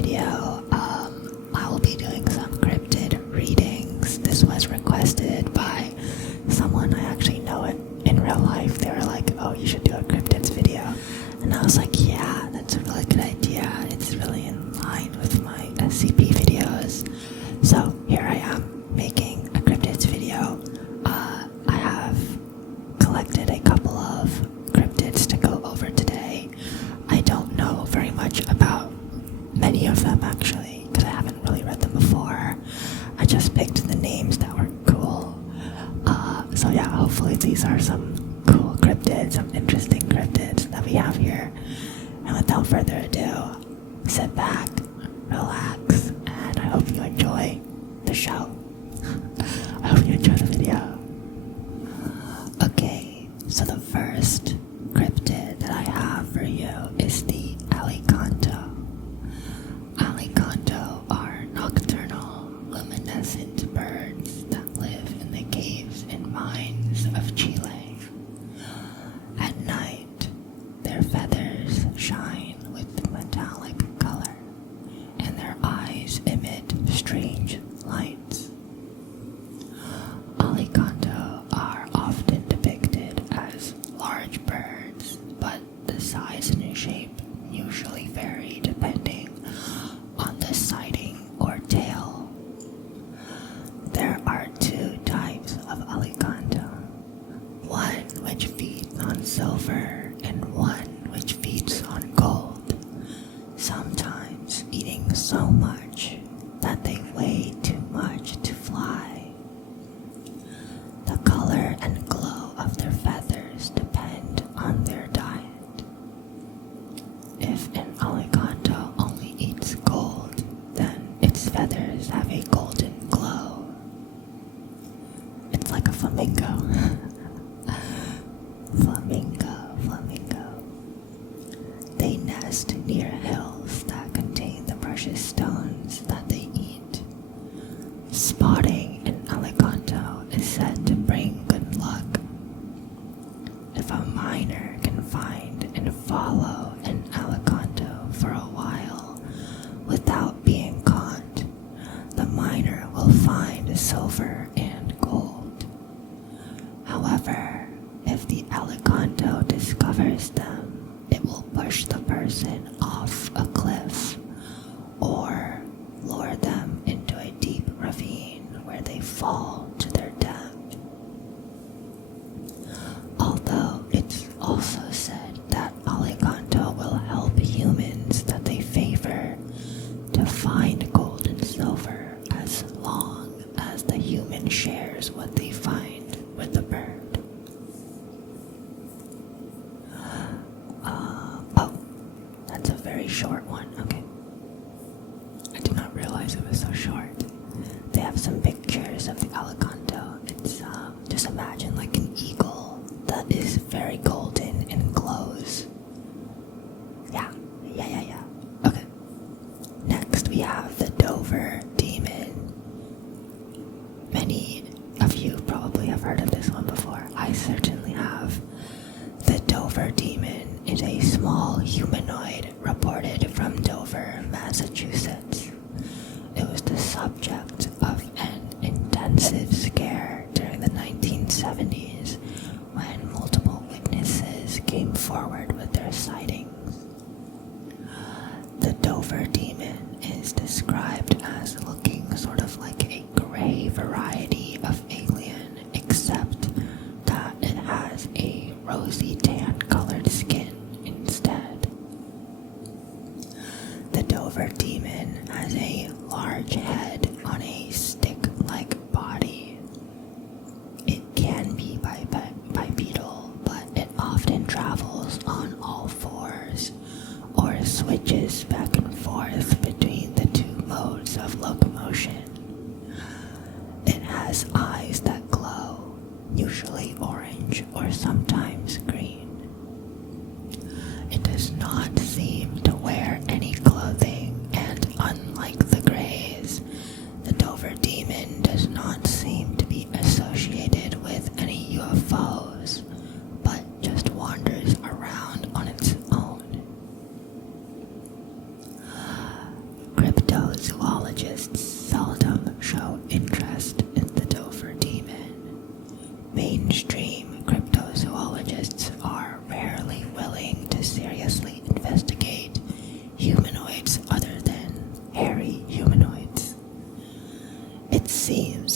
video, I will be doing some cryptid readings. This was requested by someone I actually know in real life. They were like, oh, you should do a cryptids video. And I was like, yeah, that's a really good idea. It's really in line with my SCP videos. So here I am making a cryptids video. I have collected a couple of cryptids to go over today. I don't know very much about many of them actually, because I haven't really read them before. I just picked the names that were cool. So yeah, hopefully these are some cool cryptids, some interesting cryptids that we have here. And without further ado, sit back, relax, and I hope you enjoy the show. I hope you enjoy the video. Okay, so the first cryptid that I have for you is the Alicanto. Alicanto are nocturnal, luminescent birds that live in the caves and mines of Chile. At night, their feathers shine with metallic color, and their eyes emit strange lights. Alicanto are often depicted as large birds, but the size and shape usually vary depending on the sighting or tail. There are two types of Alicanto, one which feeds on silver and one which feeds on gold, sometimes eating so much that they weigh too much to fly. The color and glow of their feathers depend on their diet. If an Alicanto only eats gold, then its feathers have a golden glow. It's like a flamingo. Flamingo. They nest near hills that contain the precious stones that they eat. Spotting an Alicanto is said to bring good luck. If a miner can find and follow an Alicanto for a while without being caught, the miner will find silver and gold. However, if the Alicanto discovers them, it will push the person off a cliff or lure them into a deep ravine where they fall to their death. Although it's also said that Alicanto will help humans that they favor to find gold and silver as long as the human shares what they find with the bird. That's a very short one. Okay. I did not realize it was so short. They have some pictures of the Alicanto. It's, just imagine like an eagle that is very golden and glows. Yeah. Okay. Next we have the Dover Demon. Many of you probably have heard of this one before. I certainly have. The Dover Demon is a small humanoid reported from Dover, Massachusetts. It was the subject of an intensive scare during the 1970s when multiple witnesses came forward with their sightings. The Dover Demon is described as looking sort of like a gray variety of alien, except that it has a rosy tan colored skin instead. The Dover Demon has a large head on a stick-like body. It can be bipedal, but it often travels on all fours or switches back and forth between the two modes of locomotion. It has eyes that glow, usually orange or sometimes green. It does not seem to wear any clothing, and unlike the Greys, the Dover Demon does not seem to be associated with any UFOs, but just wanders around on its own.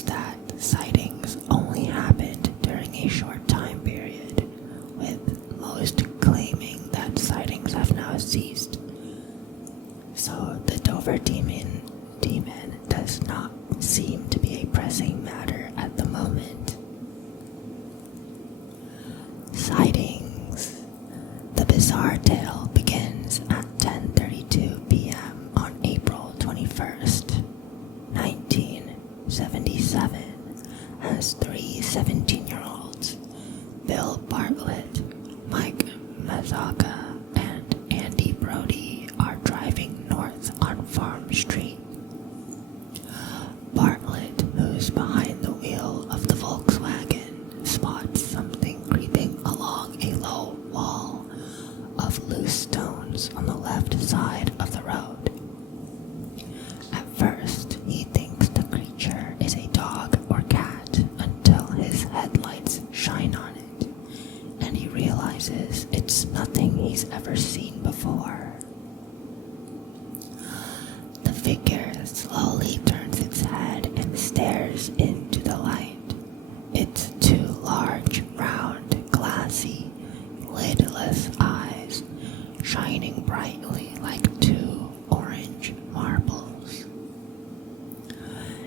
is that sightings only happened during a short time period, with most claiming that sightings have now ceased. So the Dover demon does not seem to be a pressing matter at the moment. Sightings. The bizarre tale begins at 10:32 p.m. on April 21st, 1977, as three 17-year-olds, Bill Bartlett, Mike Mazzocca, and Andy Brody, are driving north on Farm Street. Bartlett, who's behind the wheel of the Volkswagen, spots something creeping along a low wall of loose stones on the left side of the road. At first, he thinks the creature is a dog or cat until his headlights shine on it, and he realizes it's nothing he's ever seen before. The figure slowly turns its head and stares into the light. Its two large, round, glassy, lidless eyes shining brightly like two orange marbles.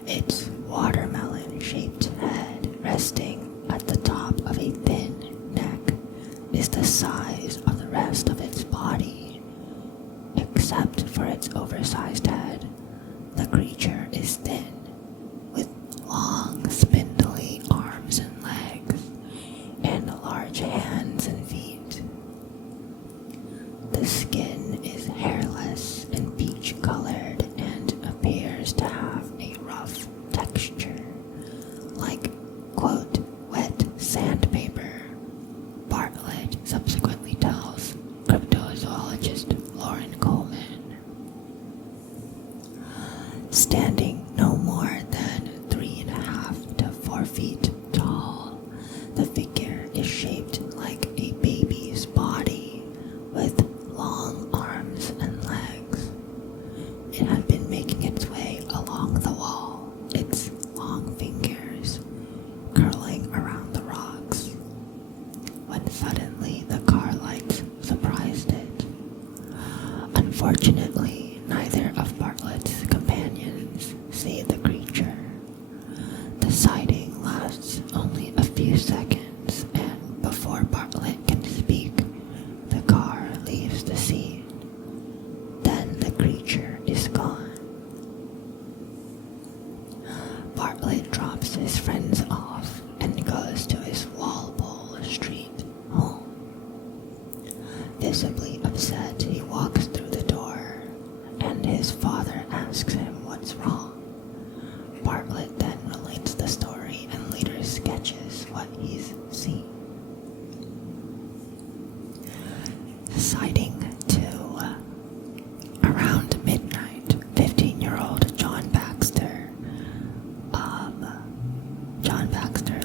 Its watermelon-shaped head resting at the top of a thin neck is the size of the rest of its body. Except for its oversized head, the creature is thin, with long, spindly arms and legs, and large hands and feet. The skin is hairless and peach-colored and appears to have a rough texture, like, quote, wet sandpaper, Bartlett subsequently tells cryptozoologist Lauren Coleman. Standing no more than 3.5 to 4 feet tall, the figure is shaped like a baby's body, with long arms and legs. It had been making its way along the wall, its long fingers curling around the rocks, when suddenly the car lights surprised it. Unfortunately, neither of Bartlett's companions see the creature. The sighting lasts only a few seconds, and before Bartlett can speak, the car leaves the scene. Then the creature is gone. Bartlett drops his friends off and goes to his Walpole Street home. Visibly upset, he walks through the door, and his father asks him what's wrong. Bartlett then relates the story and later sketches what he's seen. Sighting 2. Around midnight, 15-year-old John Baxter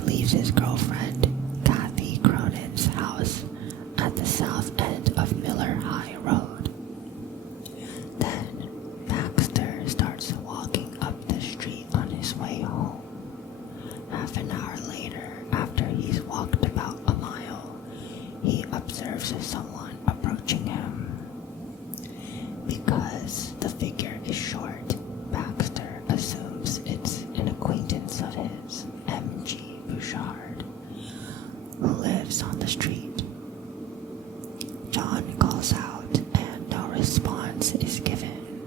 leaves his girlfriend, Kathy Cronin's house at the south end of Miller High Road. Then, Baxter starts walking up the street on his way home. Half an hour later, after he's walked about a mile, he observes someone approaching him. Because the figure is short, Baxter assumes it's an acquaintance of his, M.G. Bouchard, who lives on the street. John calls out, and no response is given.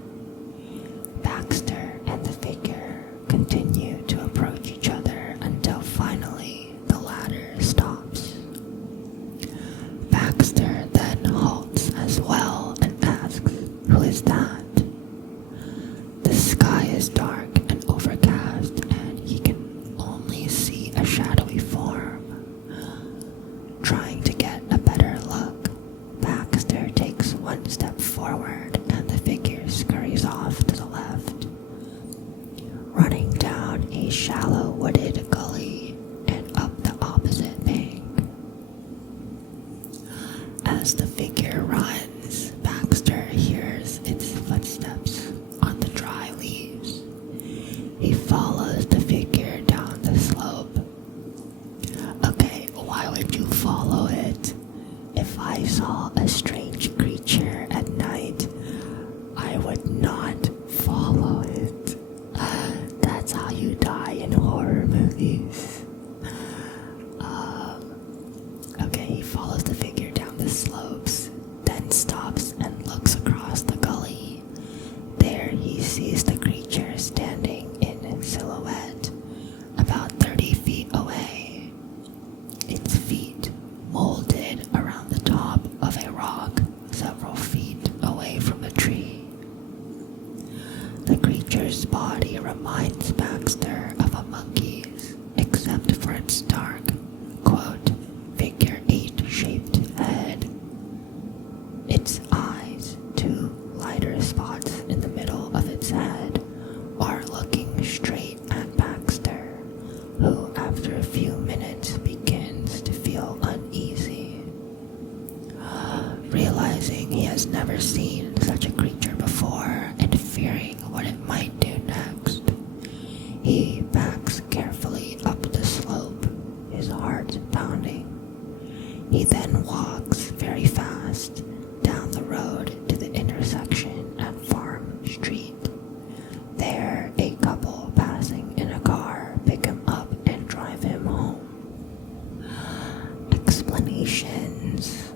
Baxter and the figure continue to approach each other until finally the latter stops. Baxter then halts as well and asks, "Who is that?" The sky is dark and overcast, and he can only see a shadowy form. Trying to get a better look, Baxter takes one step forward and the figure scurries off to the left, running down a shallow wooded gully and up the opposite bank. As the figure runs, Baxter hears its footsteps on the dry leaves. He follows the figure down a strange creature at night, I would not follow it. That's how you die in horror movies. Okay, he follows the figure down the slopes, then stops and looks across the gully. There he sees the creature standing in silhouette, about 30 feet away. Its feet molded around the top of a rock, several feet away from the tree. The creature's body reminds Baxter of a monkey's, except for its dark, quote, figure 8-shaped head. Its eyes, two lighter spots in the middle of its head, are looking straight at Baxter, who after a few minutes begins to feel uneasy. Realizing he has never seen such a creature before and fearing what it might do next, he backs carefully up the slope, his heart pounding. He then walks very fast down the road to the intersection at Farm Street. There, a couple passing in a car pick him up and drive him home. Explanations.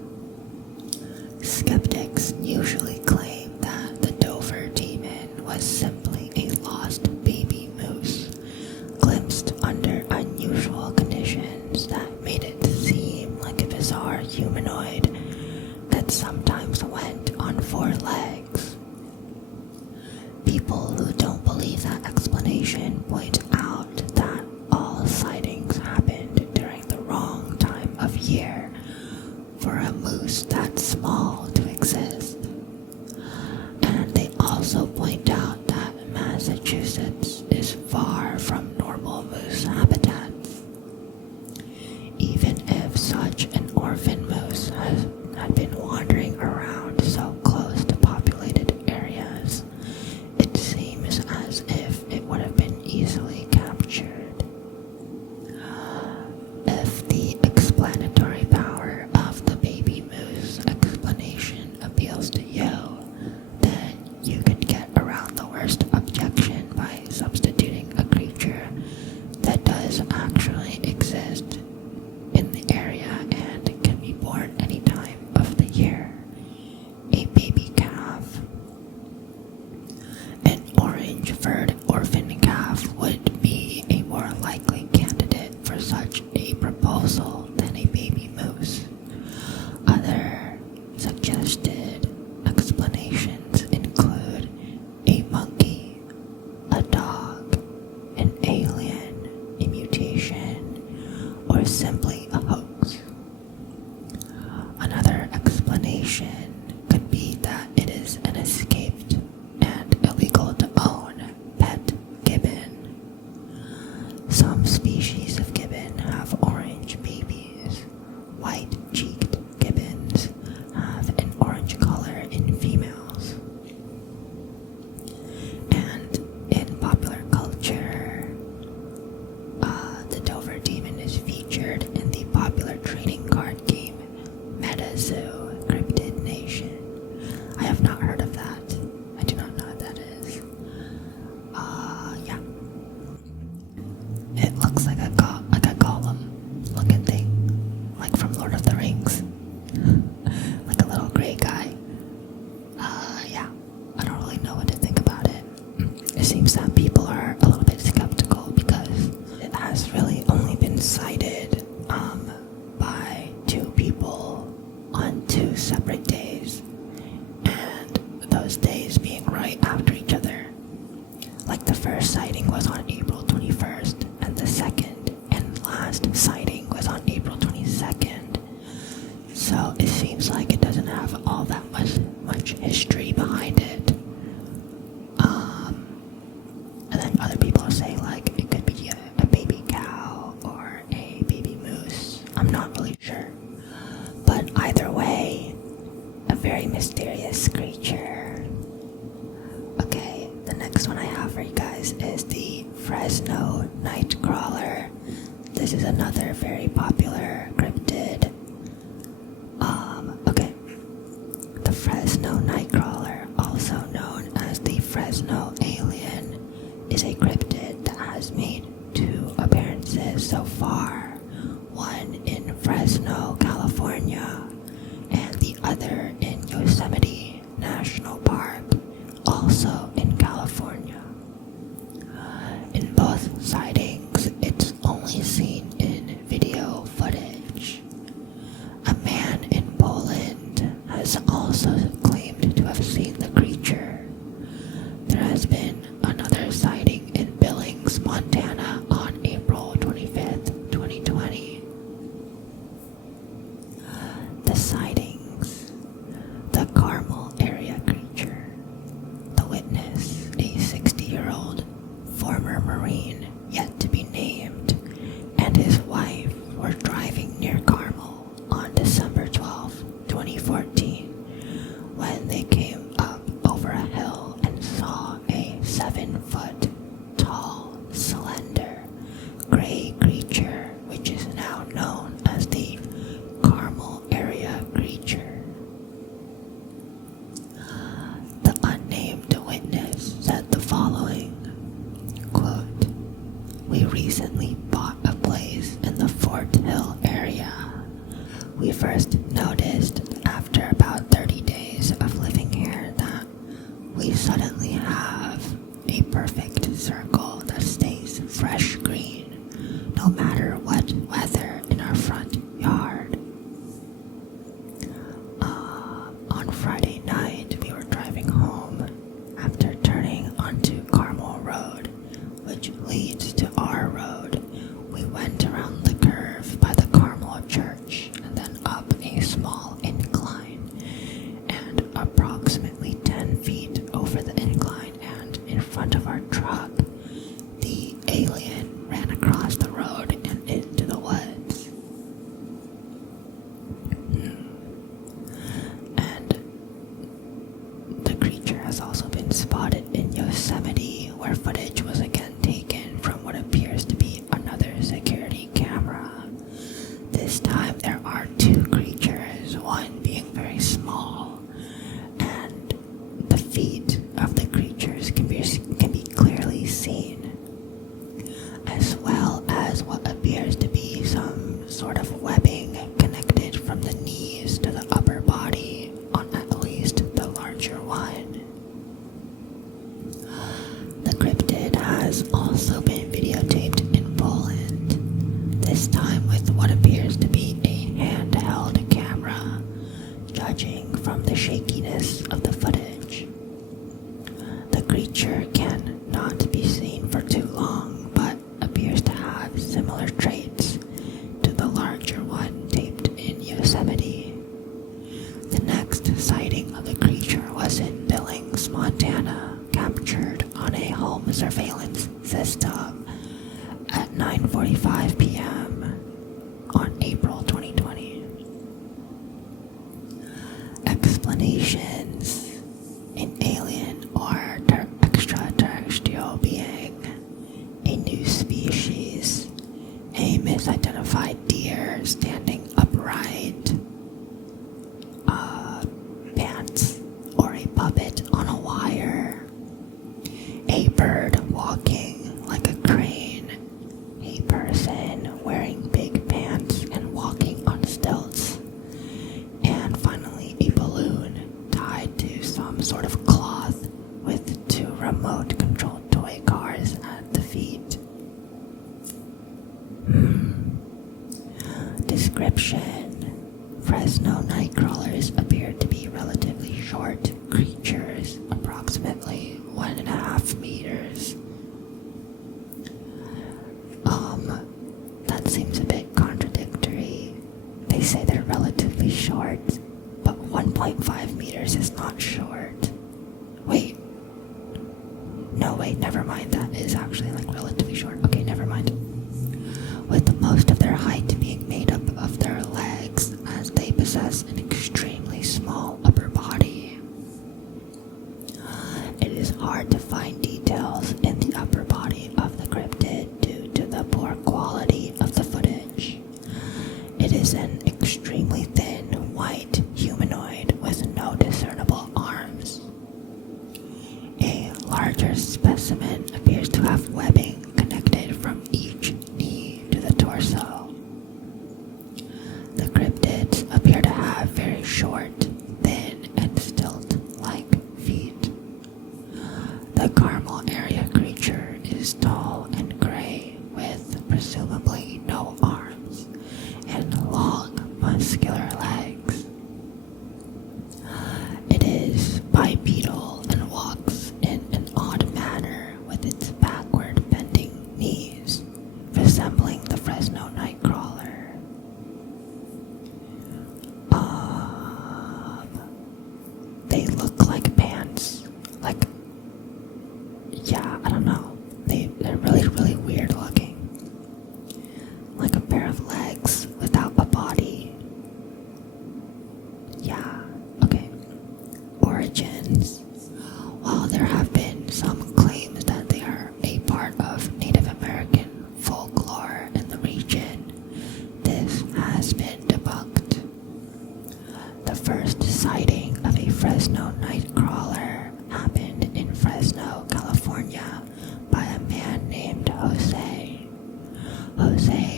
Skeptics usually claim that the Dover demon was simply a lost baby moose, glimpsed under unusual conditions that made it seem like a bizarre humanoid that sometimes went on 4 legs. People who don't believe that explanation point out that all sightings happened during the wrong time of year for a moose that small to exist. And they also point out that Massachusetts is far from normal moose habitats. Even if such an orphan moose had been wandering around so close to populated areas, it seems as if it would have been easily captured. If the explanatory power of the baby moose explanation appeals to you, then you could get around the worst objection by substituting a creature that does actually exist in the area and can be born any time of the year. A baby calf. An orange-furred orphan calf would be a more likely candidate for such a proposal than a baby moose. Other suggested explanations include a monkey, a dog, an alien, a mutation, or simply a hoax. Another explanation could be that it is an escaped and illegal to own pet gibbon. Some species of gibbon have orange babies. White-cheeked gibbons have an orange color in females. And in popular culture, the Dover demon is featured in the popular trading card game MetaZoo Cryptid Nation. I have not heard of that. I do not know what that is. Yeah. It looks like a golem looking thing, like from Lord of the Rings. Like a little gray guy. Yeah. I don't really know what to think about it. It seems that people are a little bit skeptical because it has really only been sighted by 2 people on 2 separate days, and those days being right after each other. Like the first sighting was on April 21st, and the second and last sighting was on April 22nd. So it seems like it doesn't have all that much history behind it. And then other people say like it could be a baby cow or a baby moose. I'm not really sure. But either way, a very mysterious creature. Okay, the next one I have for you guys is the Fresno Nightcrawler. This is another very popular cryptid. Okay, places so far, one in Fresno, California, and the other in Yosemite National Park, also in California. In both sightings, it's only seen in video footage. A man in Poland has also claimed to have seen the creature. There has been another sighting in Billings, Montana on April 25th, 2020. The sightings. The Carmel area creature. The witness, a 60-year-old former Marine yet to be named, and his wife were driving near Carmel on December 12, 2014, when they came up over a hill and saw a 7-foot tall, slender, gray creature, which is now known as the Carmel area creature. The unnamed witness said the following, quote, "We recently bought a place in the Fort Hill area. We first noticed after about 30 days of living here that we suddenly have a perfect circle that stays fresh green no matter what weather in our front yard. On Friday night, we were driving home after turning onto Carmel Road, which leads to our road. We went around the curve by the Carmel Church and then up a small incline, and approximately 10 feet over the incline and in front of our truck, the alien ran across the road and into the woods. And the creature has also been spotted in Yosemite, where footage was again taken from what appears to be another security camera. This time there are two creatures, one being very small, and the feet of the creatures can be clearly seen, as well as what appears to be some sort of webbing connected from the knees to the upper body on at least the larger one. The cryptid has also been videotaped in Poland, this time with what appears to be a handheld camera, judging from the shakiness of the footage. The creature can not be seen for too long, but appears to have similar traits to the larger one taped in Yosemite. The next sighting of the creature was in Billings, Montana, captured on a home surveillance system at 9:45 p.m. on April 2020. Explanations. An alien or extraterrestrial being, a new species, a misidentified deer standing upright, pants or a puppet on a wire, a bird walking like a crane, a person wearing big pants and walking on stilts, and finally a balloon tied to some sort of cloth with two remote-controlled toy cars at the feet. Description. Fresno nightcrawlers appear to be relatively short creatures, approximately 1.5 meters. That seems a bit contradictory. They say they're relatively short, but 1.5 meters is not short. Wait. No, wait, never mind. That is actually like relatively short. Okay, never mind. With most of their height being made up of their legs, as they possess an extremely small upper body. It is hard to find details in the upper body of the cryptid due to the poor quality of the footage. It is an extremely thin, white humanoid with no discernible arms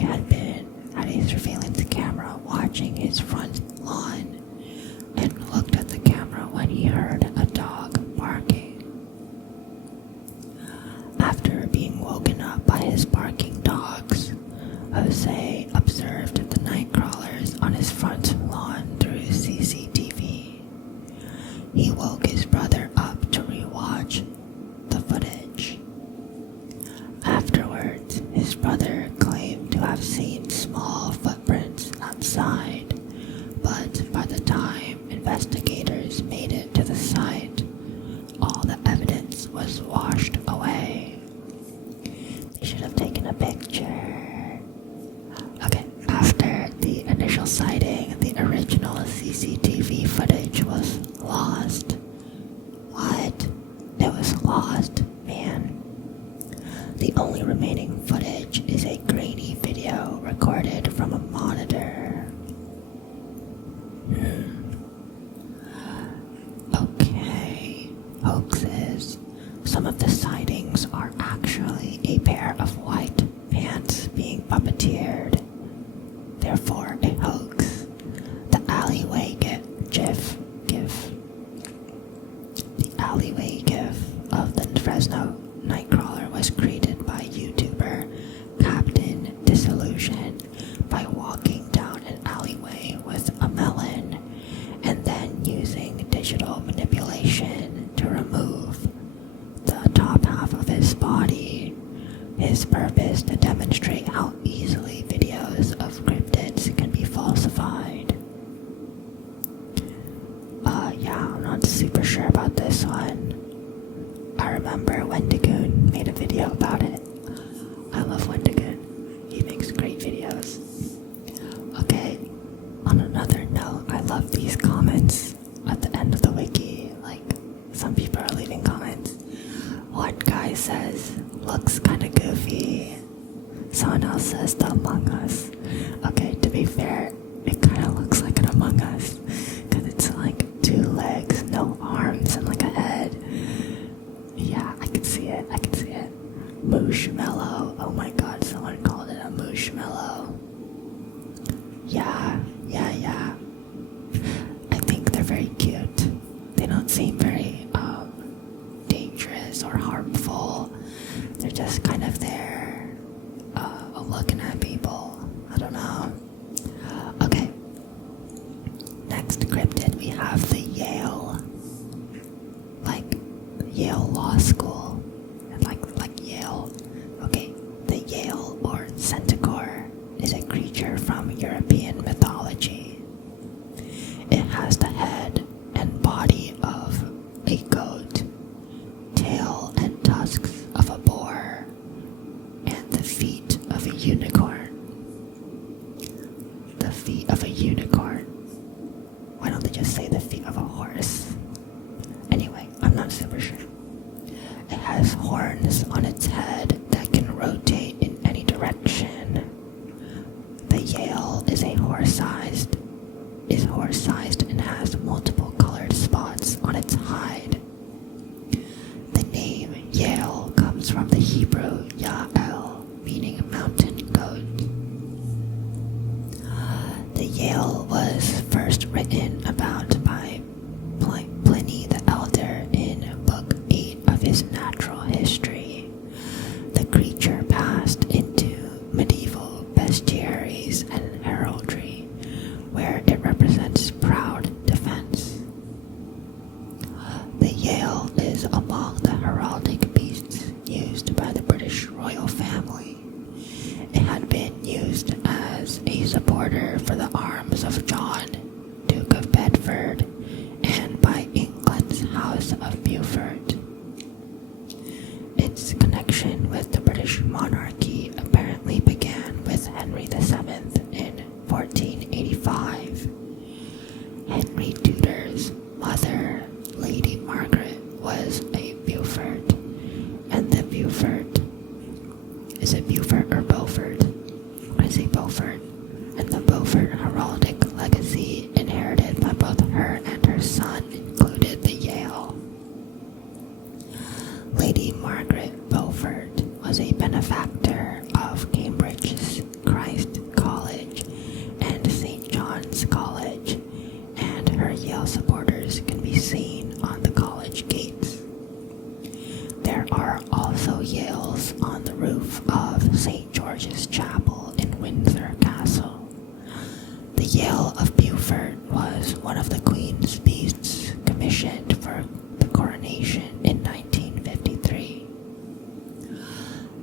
had a surveillance camera watching his front lawn and looked at the camera when he heard a dog barking. After being woken up by his barking dogs, Jose observed the night crawlers on his front lawn through CCTV. He woke his brother up to rewatch the footage. Afterwards, his brother claimed to have seen small footprints outside, but by the time investigators made it to the site, all the evidence was washed away. They should have taken a picture. Okay, after the initial sighting, the original CCTV footage was lost. What? It was lost, man. The only remaining footage is a grainy video recorded from a monitor. Okay, hoaxes. Some of the sightings are actually a pair of white pants being puppeteered, therefore a hoax. The alleyway gif of the Fresno Nightcrawler was created by YouTuber Captain Disillusion by walking down an alleyway with a melon and then using digital manipulation to remove the top half of his body. His purpose to demonstrate how easily videos of cryptids can be falsified. I'm not super sure about this one. I remember Wendigoon made a video about it. I love Wendigoon. He makes great videos. Okay, on another note, I love these comments at the end of the wiki. Like, some people are leaving comments. One guy says, looks kinda goofy. Someone else says, the Among Us. Okay, to be fair, it kinda looks like an Among Us. Cause it's like 2 legs, no arms, and like a head. Yeah, I can see it. Mooshmallow. Oh my god, someone called it a mooshmallow. Yeah. I think they're very cute. They don't seem very dangerous or harmful. They're just kind of there looking at people. I don't know. Okay. Next cryptid, we have the Yale. Like Yale Law School. And like Yale. Okay, the Yale or centaur is a creature from European mythology. It has the head and body of a goat, tail and tusks of a boar, and the feet of a unicorn. The feet of a unicorn. Why don't they just say the feet of a horse? Anyway, I'm not super sure. It has horns on its head that can rotate in any direction. The Yale is horse-sized and has multiple colored spots on its hide. The name Yale comes from the Hebrew Yael, meaning mountain goat. The Yale was first written about by Pliny the Elder in Book 8 of his Natural History. The creature passed into medieval bestiaries and heraldry, where it represents proud defense. The Yale is among the heraldic beasts used by the British royal family. It had been used as a supporter for the arms of John, Duke of Bedford, and by England's House of Beaufort. Its connection with the British monarchy apparently began with Henry VII in 1485. Henry Tudor's mother, Lady Margaret, was a Beaufort, and the Beaufort, is it Beaufort or Beaufort? I say Beaufort, and the Beaufort heraldic legacy inherited by both her and her son included the Yale. Lady Margaret Beaufort was a benefactor of Cambridge's Christ Yale of Beaufort was one of the Queen's beasts commissioned for the coronation in 1953.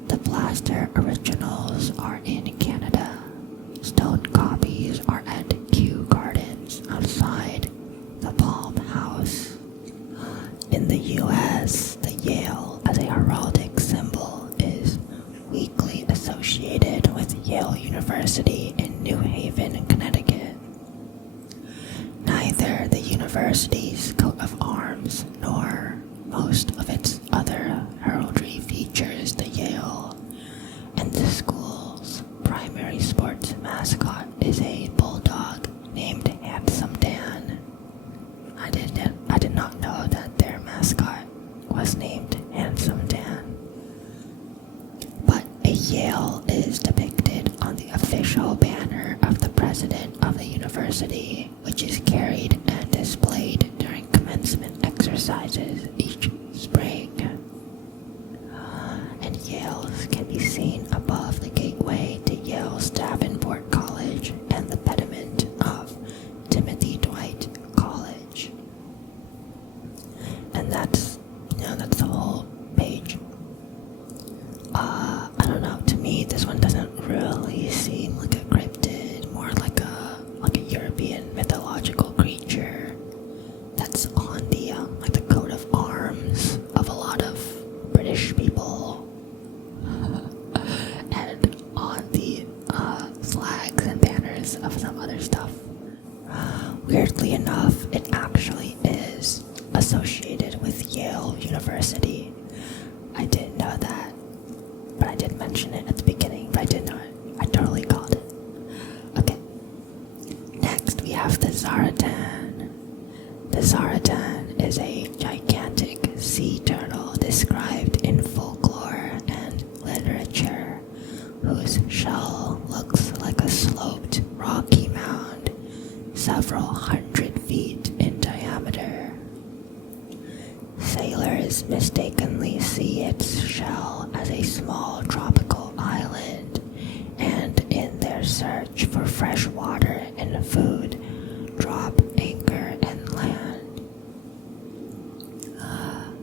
The plaster originals are in Canada. Stone copies are at Kew Gardens outside the Palm House. In the US, the Yale as a heraldic symbol is weakly associated with Yale University in New Haven, Connecticut. Neither the university's coat of arms nor most of its other heraldry features the Yale, and the school's primary sports mascot is a bulldog named Handsome Dan. I did not know that their mascot was named Handsome Dan. But a Yale is depicted on the official banner of the president of the university, which is carried and displayed during commencement exercises each spring. And Yales can be seen above the gateway to Yale's Davenport College and the pediment of Timothy Dwight College. And that's the whole page. I don't know, to me this one doesn't really seem like a cryptid, more like a European mythological creature that's on the coat of arms of a lot of British people and on the flags and banners of some other stuff. Weirdly enough, it actually is associated with Yale University. I didn't know that, but I did mention it at the beginning, but I didn't know it. I totally called it. Okay. Next, we have the Zaratan. The Zaratan is a gigantic sea turtle described in folklore and literature, whose shell looks like a sloped rocky mound, several hundred feet in diameter. Sailors mistakenly see its shell as a small tropical island, and in their search for fresh water and food, drop anchor and land.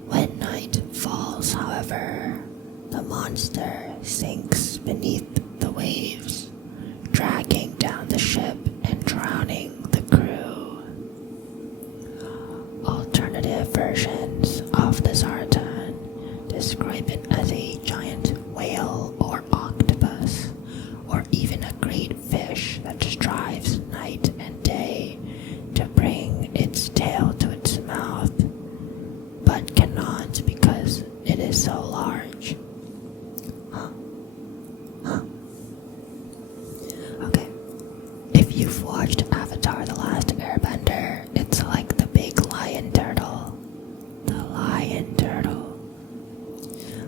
When night falls, however, the monster sinks beneath the waves, dragging down the ship and drowning the crew. Alternative versions of the Zaratan describe it as a giant whale or octopus, or even a great fish that strives night and day to bring its tail to its mouth, but cannot because it is so large. Okay. If you've watched Avatar: The Last Airbender, it's like the big lion turtle. The lion turtle.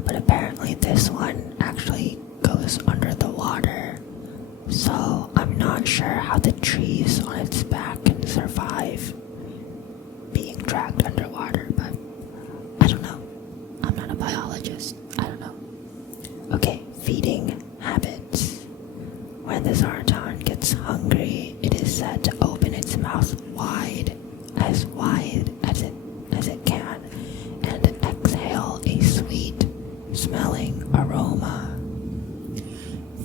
But apparently this one actually goes under the water, so I'm not sure how the trees on its back can survive being dragged underwater, but I don't know. I'm not a biologist. I don't know. Okay, feeding habits. When the Zaratan gets hungry, it is said to open its mouth wide as it can, and exhale a sweet-smelling aroma.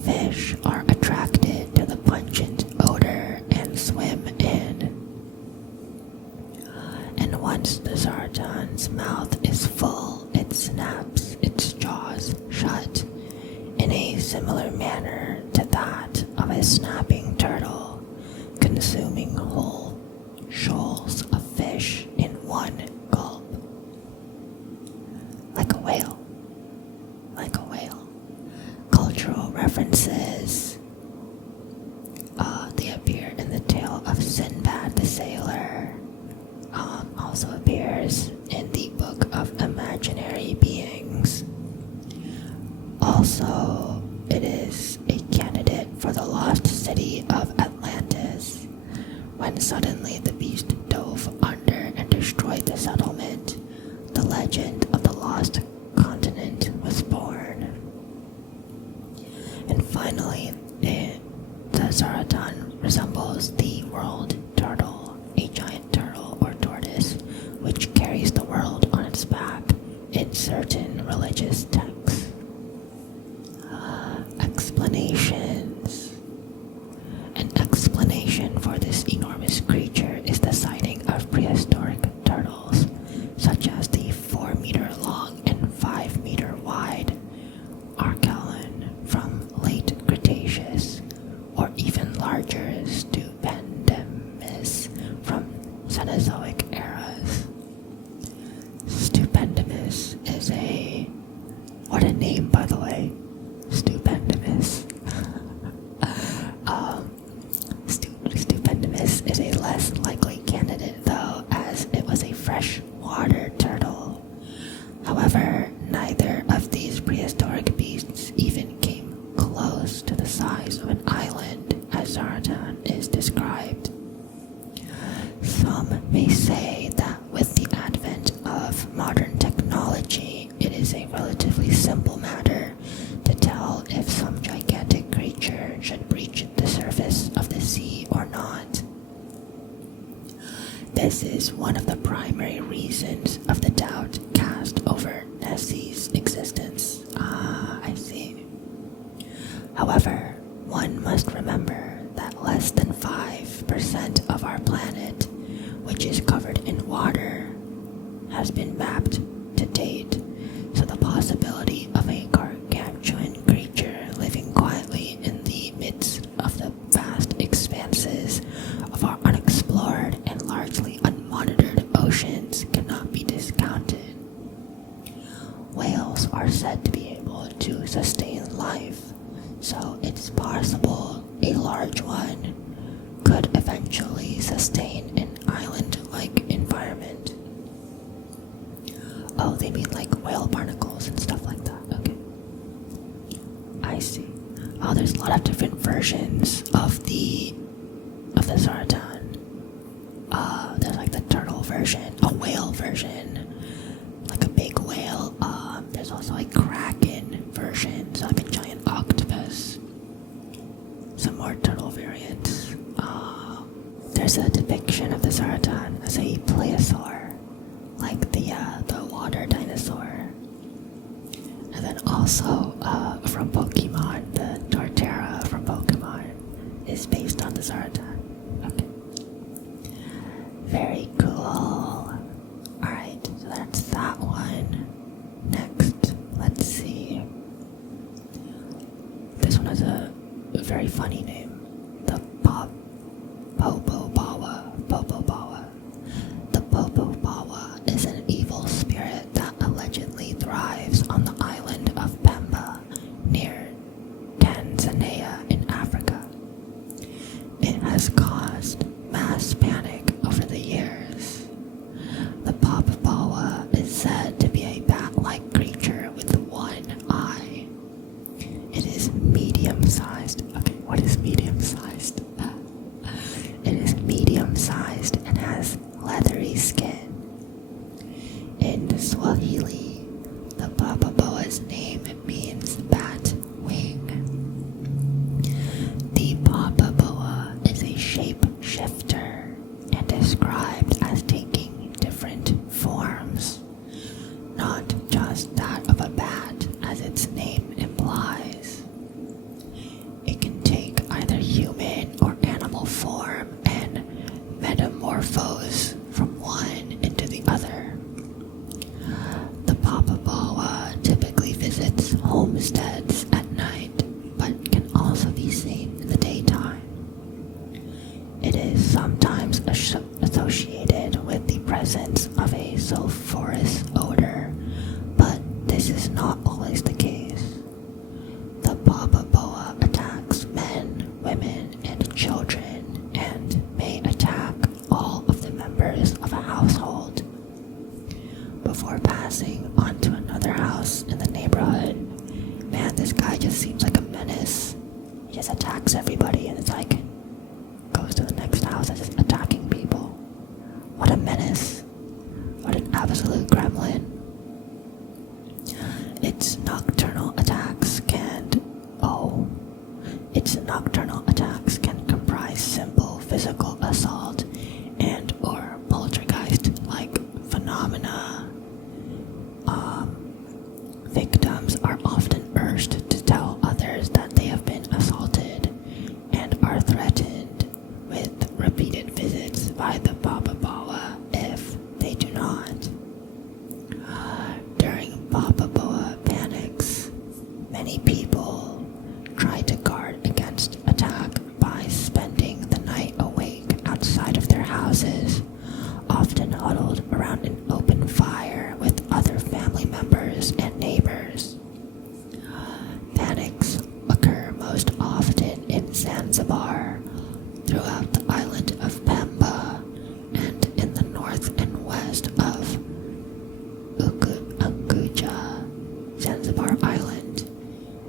Fish are attracted to the pungent odor and swim in. And once the Zaratan's mouth is full, it snaps its jaws shut in a similar manner to that of a snapping turtle, consuming whole shoals of fish in one gulp. Like a whale. Like a whale. Cultural references. They appear in the tale of Sinbad the Sailor. Also appears in the Book of Imaginary Beings. Also, it is a candidate for the lost city of Atlantis, when suddenly the beast dove under and destroyed the settlement. The legend of the lost continent was born. And finally, the Zaratan resembles the Stupendous is a less likely candidate, though, as it was a freshwater turtle. However, neither of these prehistoric beasts even came close to the size of an island, as Zaratan is described. Some may say that with the advent of modern technology, it is a relatively simple matter to tell if some gigantic creature should breach the surface of the sea or not. This is one of the primary reasons of the doubt cast over Nessie's existence. I see. However, one must remember that less than 5% of our planet, which is covered in water, has been mapped to date, so the possibility of a gargantuan creature living quietly in the midst of the vast expanses of our unexplored and largely unmonitored oceans cannot be discounted. Whales are said to be able to sustain life, so it's possible a large one could eventually sustain an island-like environment. Oh, they mean like whale barnacles and stuff like that. Okay. I see. Oh, there's a lot of different versions of the Zaratan. There's like the turtle version, a whale version, like a big whale. There's also a kraken version, so like a giant octopus. Some more turtle variants. There's a depiction of the Zaratan as a plesiosaur, like the water dinosaur. And then also from Pokemon, the Torterra from Pokemon is based on the Zaratan. Okay. Very cool. Alright, so that's that one. Next, let's see. This one has a very funny name. The Popobawa. The Popobawa is an evil spirit that allegedly thrives on the island of Pemba, near Tanzania in Africa. It has caused mass panic over the years. The Popobawa is said to be a bat-like creature with one eye. It is medium-sized. Okay, what is medium-sized? It is medium-sized and has leathery skin. In Swahili, the Popobawa's name means bat wing. The Popobawa is a shape-shifter and described as taking different forms, not just that of a bat as its name implies. It can take either human or animal form and metamorphose from one into the other. The Popobawa typically visits homesteads at night, but can also be seen in the daytime. It is sometimes associated with the presence of a sulfurous odor, but this is not always the case. The Popobawa attacks men, women, and children, and may attack all of the members of a household before passing on to another house in the neighborhood. Man, this guy just seems like a menace. He just attacks everybody and it's like goes to the next house and just attacking people. What a menace. What an absolute gremlin. Its nocturnal attacks can comprise simple physical assault and or poltergeist-like phenomena. Victims are often urged to tell others that they have been assaulted and are threatened with repeated visits by the Popobawa if they do not. During Popobawa panics, many people try to guard against attack by spending the night awake outside of their houses Zanzibar, throughout the island of Pemba, and in the north and west of Unguja, Zanzibar Island,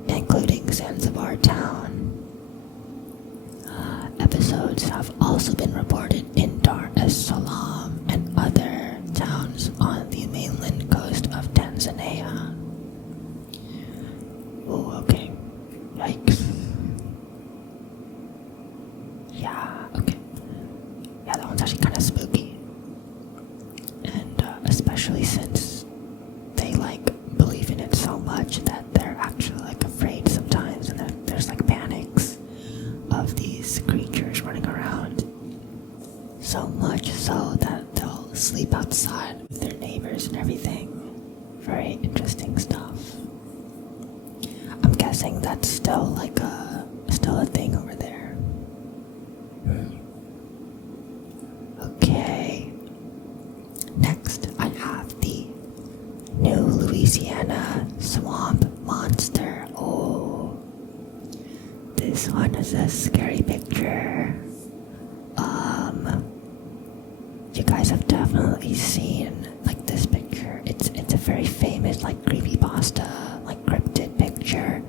including Zanzibar Town. Episodes have also been reported in Dar es Salaam and other towns on the mainland coast of Tanzania. Oh, okay. Yikes. Yeah, okay. Yeah, that one's actually kind of spooky. And especially since they believe in it so much that they're actually afraid sometimes, and there's panics of these creatures running around. So much so that they'll sleep outside with their neighbors and everything. Very interesting stuff. I'm guessing that's still still a thing over there. Okay. Next, I have the New Louisiana Swamp Monster. Oh, this one is a scary picture. You guys have definitely seen this picture. It's a very famous creepypasta, cryptid picture.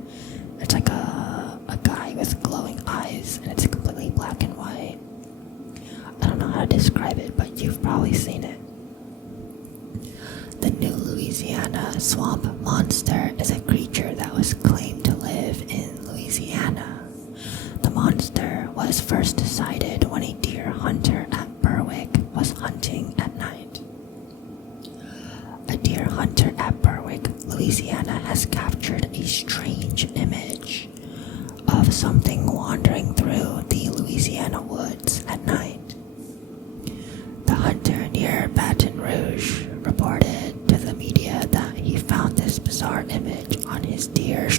It's a guy with glowing eyes, and it's completely black and white. I don't know how to describe it, but you've probably seen it. The New Louisiana Swamp Monster is a creature that was claimed to live in Louisiana. The monster was first sighted when a deer hunter at Berwick was hunting at night. A deer hunter at Berwick, Louisiana has captured a strange image of something wandering through the Louisiana woods at night. The hunter near Baton Rouge reported to the media that he found this bizarre image on his deer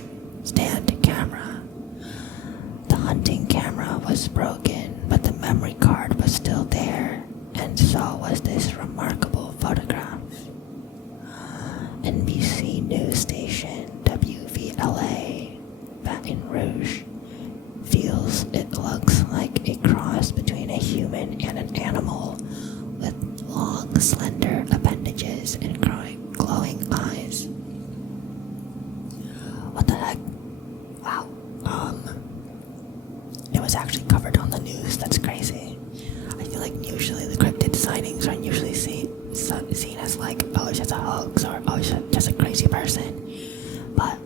stand camera. The hunting camera was broken, but the memory card was still there, and so was this remarkable photograph. NBC news station WVLA, Baton Rouge, feels it looks like a cross between a human and an animal with long, slender appendages and glowing eyes. What the heck? Wow. It was actually covered on the news. That's crazy. I feel like usually the cryptid sightings aren't usually seen as oh, it's just a hoax, or oh, it's just a crazy person. But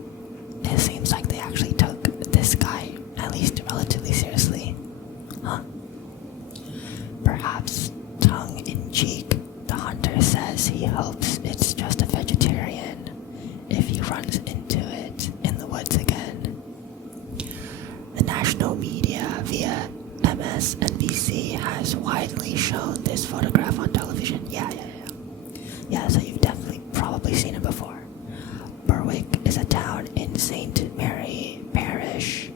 it seems like they actually took this guy at least relatively seriously. Huh? Perhaps tongue-in-cheek, the hunter says he hopes it's just a vegetarian if he runs into it in the woods again. The national media via MSNBC has widely shown this photograph on television. Yeah, so you've definitely probably seen it before. Berwick is a town in St. Mary Parish,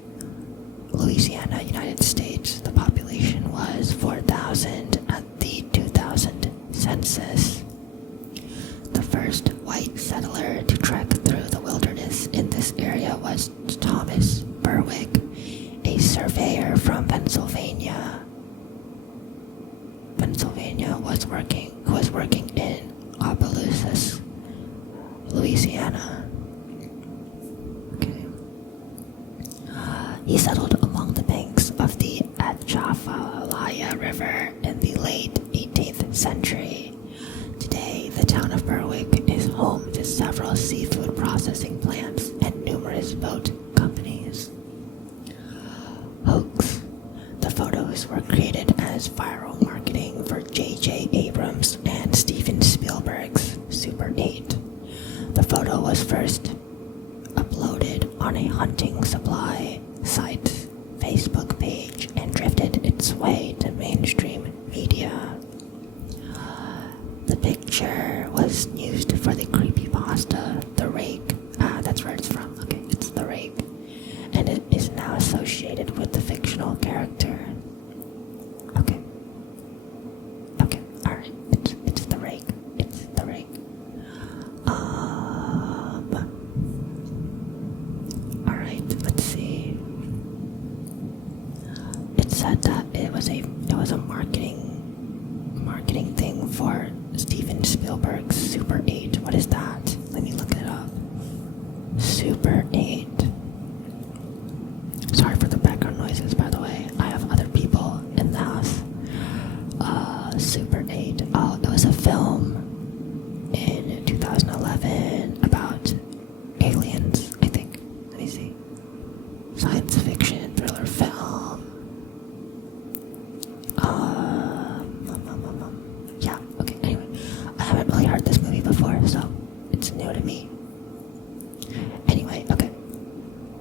Louisiana, United States. The population was 4,000 at the 2000 census. The first white settler to trek through the wilderness in this area was Thomas Berwick, a surveyor from Pennsylvania. Who was working in Opelousas, Louisiana. Okay. He settled along the banks of the Atchafalaya River in the late 18th century. Today, the town of Berwick is home to several seafood processing plants and numerous boat companies. Hoax. The photos were created as viral marketing for J.J. Abrams and Steven Spielberg's Super 8. The photo was first uploaded on a hunting supply site's Facebook page and drifted its way to mainstream media. The picture was used for the creepypasta The Rake. That's where it's from. Okay, it's The Rake. And it is now associated with the fictional character. Okay, alright. It's The Rake. It's The Rake. Alright, let's see. said that it was a marketing thing for Steven Spielberg's Super 8. What is that? Let me look it up. Super 8. Sorry for the background noises, by the way. I have other people in the house. Super 8. Oh, it was a film in 2011 about aliens, I think. Let me see. Science fiction thriller film. Yeah, okay, anyway. I haven't really heard this movie before, so it's new to me. Anyway, okay.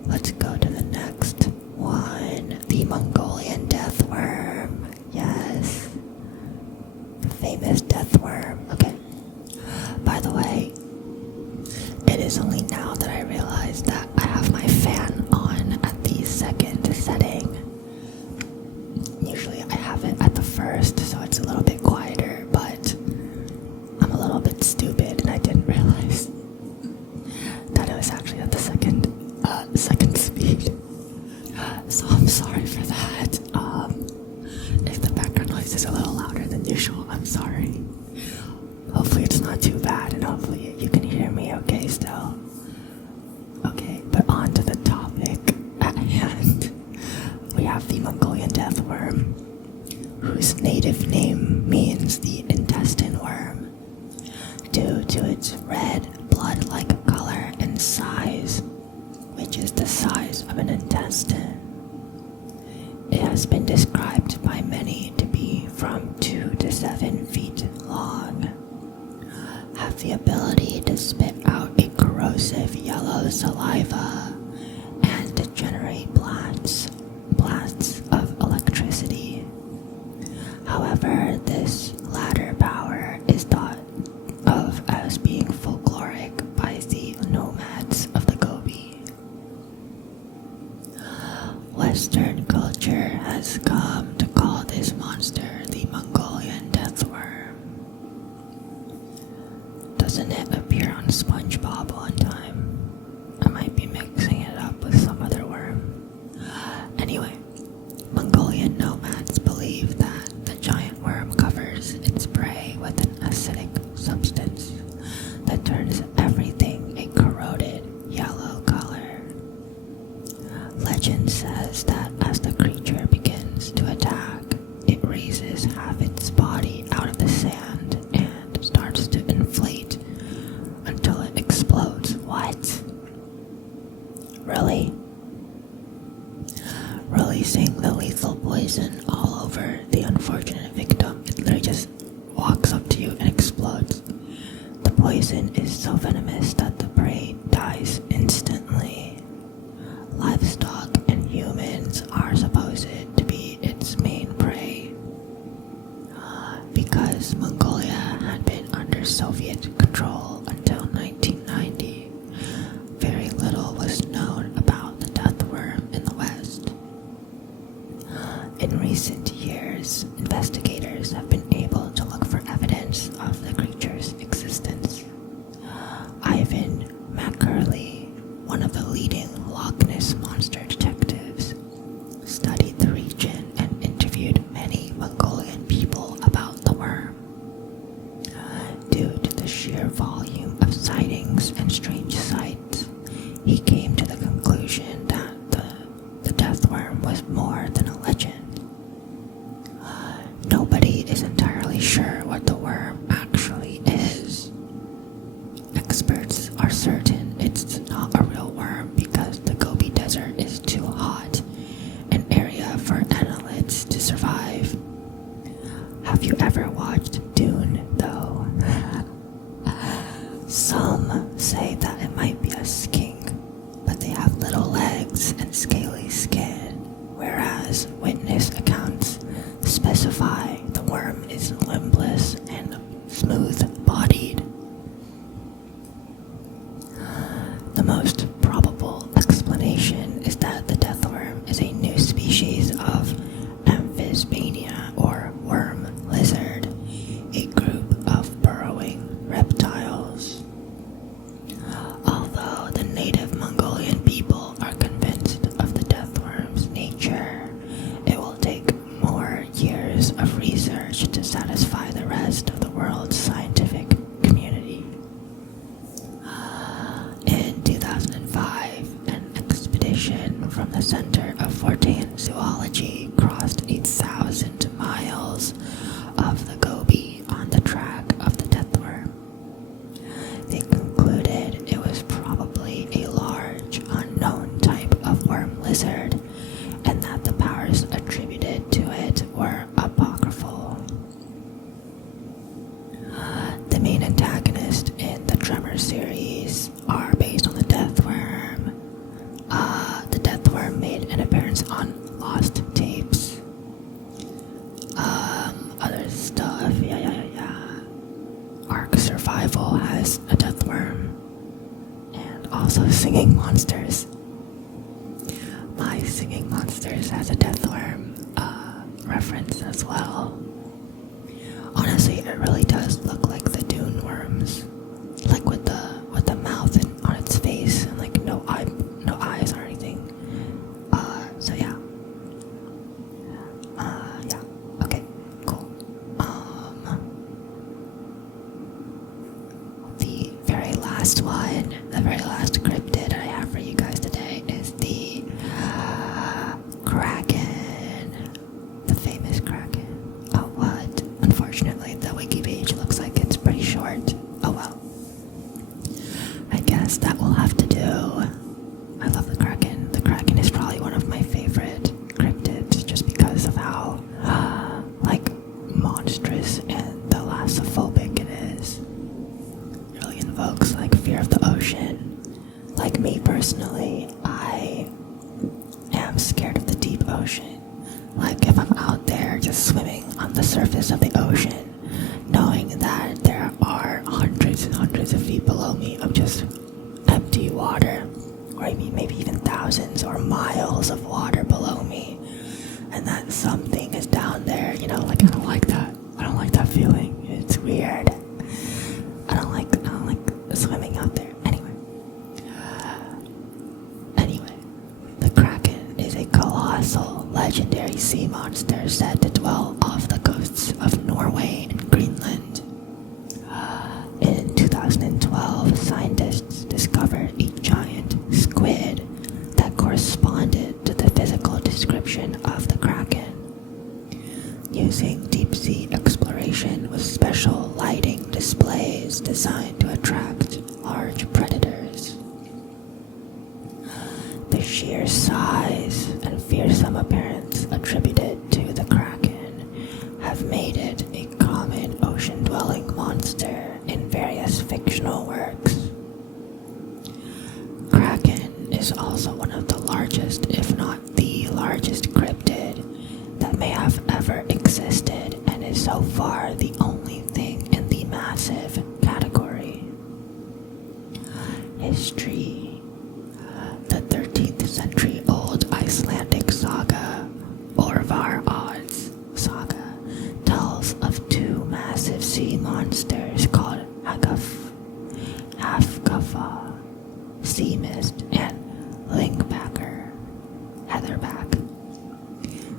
Let's go to the next one. The Mongolian death worm. Yes. The famous death worm. Okay. By the way, it is only now that I realize that I have my fan on at the second setting. Usually I have it at the first, so it's a little bit quieter, but I'm a little bit stupid and I didn't realize that it was actually at the second speed. So I'm sorry for that. If the background noise is a little louder than usual, I'm sorry. Hopefully it's not too bad, and hopefully you can hear me okay still. Okay, but on to the topic at hand. We have the Mongolian death worm, whose native name means the intestine worm, due to its red, blood-like color and size, which is the size of an intestine. It has been described by many to be from 2 to 7 feet long, have the ability to spit out a corrosive yellow saliva, and to generate blasts of electricity. However, this latter power is thought of as being folkloric by the nomads of the Gobi. Western culture has come to call this monster the Mongolian death worm. Doesn't it appear on SpongeBob one time? I might be mixing it up with some other worm. Anyway, Mongolian nomads believe that the giant worm covers its prey with an acidic substance that turns everything a corroded yellow color. Legend says that as the creature begins to attack, it raises half its body out of the sand and starts to inflate until it explodes. What? Really? Releasing the lethal poison all over the unfortunate victim. It literally just walks up to you and explodes. The poison is so venomous that the prey dies instantly. Livestock and humans are supposed to be its main prey. Because Mongolia had been under Soviet control until 1990, very little was known about the death worm in the West. In recent years, investigators have been able to look for evidence of the creature's existence. Ivan Macurley, one of the leading Loch Ness monster detectives, studied the region and interviewed many Mongolian people about the worm. Due to the sheer volume of sightings and strange sights, he came to the conclusion that the death worm was more than a legend. Nobody is entirely sure what the worm actually is. Experts are certain it's not a real worm because the Gobi Desert is too hot, an area for annelids to survive. Have you ever watched Dune, though? Some say that it might be a skink, but they have little legs and scaly skin, whereas witness accounts specify the worm is limbless and smooth-bodied. The most probable explanation is that the death worm is a new species of Amphisbaenia, or worm lizard, a large to satisfy the rest of the world's scientific community. In 2005, an expedition from the Center of Fortean Zoology crossed 8,000 miles of the Gobi on the track of the death worm. They concluded it was probably a large, unknown type of worm lizard, and that the powers attributed to it were apocryphal. The main antagonists in the Tremor series are based on the death worm. The death worm made an appearance on Lost Tapes. Other stuff, Ark Survival has a death worm, and also Singing Monsters. My Singing Monsters has a death worm reference as well. Honestly, it really does look like the dune worms, like with the mouth and on its face, and like no eyes or anything. So yeah. Okay, cool. The very last cryptid I have for you guys today is the Kraken. The famous Kraken. Oh, what? Unfortunately, the wiki page looks like it's pretty short. Oh well. I guess that will have to do. I love the Kraken. The Kraken is probably one of my favorite cryptids just because of how, monstrous and thalassophobic it is. It really invokes, fear of the ocean. Like me personally, I am scared of the deep ocean. Like if I'm out there just swimming on the surface of the ocean, knowing that there are hundreds and hundreds of feet below me of just empty water, or I mean maybe even thousands or miles of water below me, and that something is down there, I don't like that. I don't like that feeling. It's weird. I don't like swimming out there. Anyway, the Kraken is a colossal, legendary sea monster said to dwell off the coasts of Norway and Greenland. In 2012, scientists discovered a giant squid that corresponded to the physical description of the Kraken. Using deep-sea exploration with special lighting displays designed to attract large predators. The sheer size and fearsome appearance attributed to the Kraken have made it a common ocean-dwelling monster in various fictional works. Kraken is also one of the largest, if not the largest cryptid that may have ever existed, and is so far the only thing in the massive category. History. The 13th century old Icelandic saga, Orvar Odds saga, tells of two massive sea monsters called Hafgaffa, Sea Mist, and Lingbacker, Heatherback.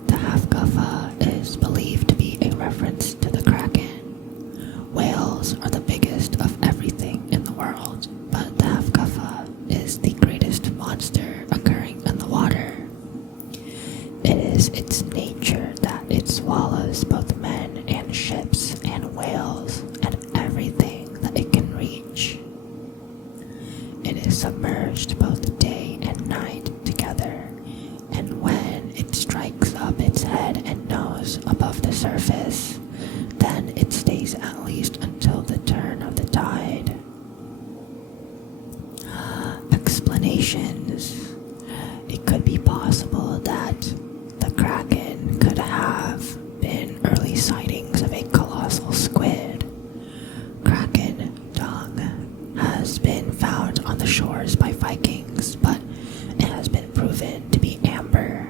The Hafgaffa is believed to be a reference to the Kraken. Whales are the biggest of everything in the world, but the Hafgaffa is the greatest monster occurring in the water. It is its nature that it swallows both men and ships and whales and everything that it can reach. It is submerged both day and night together, and when it strikes up its head and nose above the surface, then it stays at least until the turn of the tide. Explanations. It could be possible that the Kraken could have been early sightings of a colossal squid. Kraken dung has been found on the shores by Vikings, but it has been proven to be amber.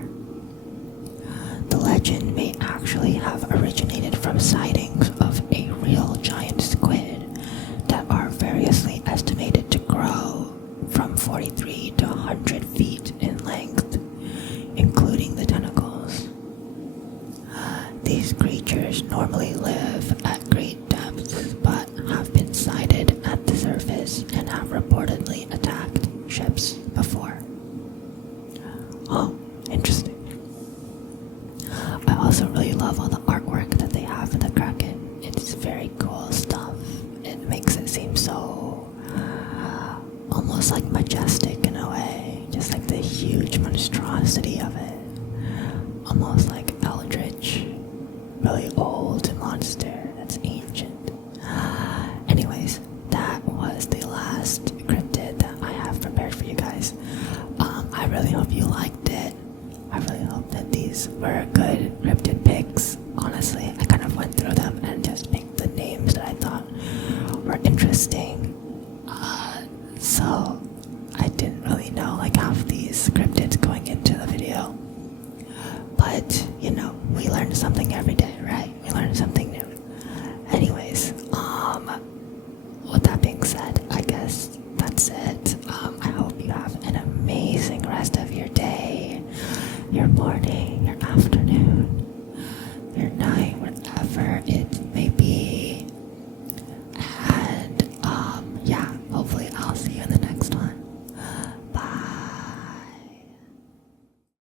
The legend may actually have originated from sightings of a real giant squid that are variously estimated to grow from 43 to 100 feet in length, including the tentacles. These creatures normally live at great depths, but have been sighted at the surface and have reportedly attacked ships before. Oh, interesting. I also really love all the artwork that they have for the Kraken. It's very cool stuff. It makes it seem so almost like majestic in a way, just like the huge monstrosity of it. Almost like eldritch, really old monster that's ancient. Anyways, that was the last cryptid that I have prepared for you guys. I really hope you liked it. I really hope that these were good cryptid picks. Honestly, I kind of went through them and just picked the names that I thought were interesting. So I didn't really know like half these cryptids going into the video. But, you know, we learn something every day, right? We learn something new. Anyways, with that being said, I guess that's it. I hope you have an amazing rest of your day, your morning, your afternoon, your night.